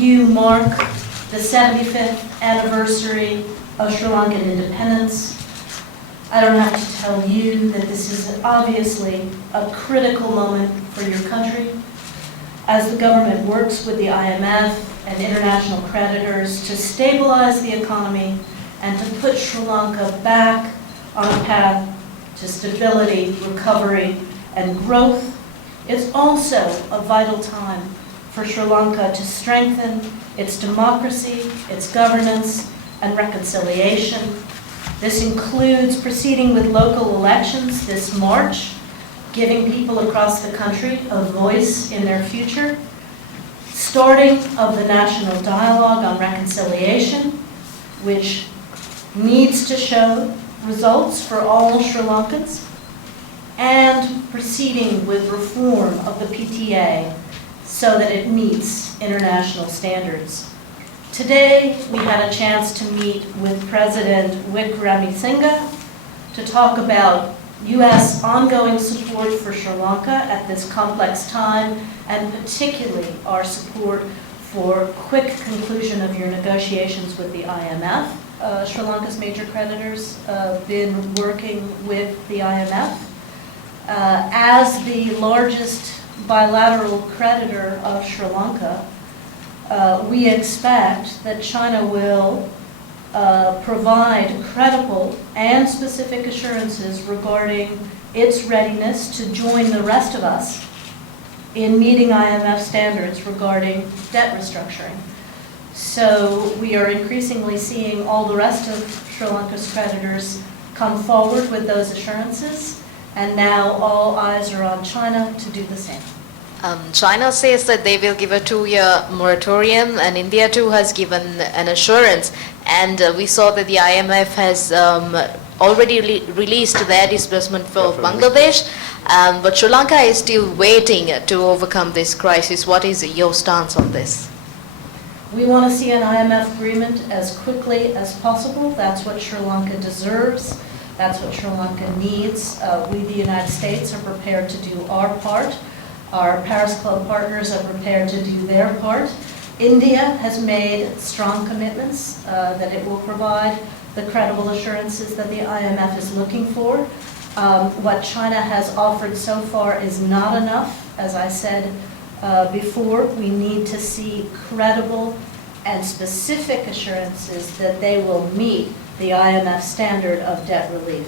you mark the 75th anniversary of Sri Lankan independence. I don't have to tell you that this is obviously a critical moment for your country as the government works with the IMF and international creditors to stabilize the economy and to put Sri Lanka back on a path to stability, recovery, and growth. It's also a vital time for Sri Lanka to strengthen its democracy, its governance, and reconciliation. This includes proceeding with local elections this March, giving people across the country a voice in their future, starting of the national dialogue on reconciliation, which needs to show results for all Sri Lankans, and proceeding with reform of the PTA so that it meets international standards. Today, we had a chance to meet with President Wickremesinghe to talk about U.S. ongoing support for Sri Lanka at this complex time, and particularly our support for quick conclusion of your negotiations with the IMF. Sri Lanka's major creditors have been working with the IMF. As the largest bilateral creditor of Sri Lanka, we expect that China will provide credible and specific assurances regarding its readiness to join the rest of us in meeting IMF standards regarding debt restructuring. So we are increasingly seeing all the rest of Sri Lanka's creditors come forward with those assurances, and now all eyes are on China to do the same. China says that they will give a 2-year moratorium, and India too has given an assurance. And we saw that the IMF has already released their disbursement for Bangladesh, but Sri Lanka is still waiting to overcome this crisis. What is your stance on this? We want to see an IMF agreement as quickly as possible. That's what Sri Lanka deserves. That's what Sri Lanka needs. We, the United States, are prepared to do our part. Our Paris Club partners are prepared to do their part. India has made strong commitments that it will provide the credible assurances that the IMF is looking for. What China has offered so far is not enough. As I said before, we need to see credible and specific assurances that they will meet the IMF standard of debt relief.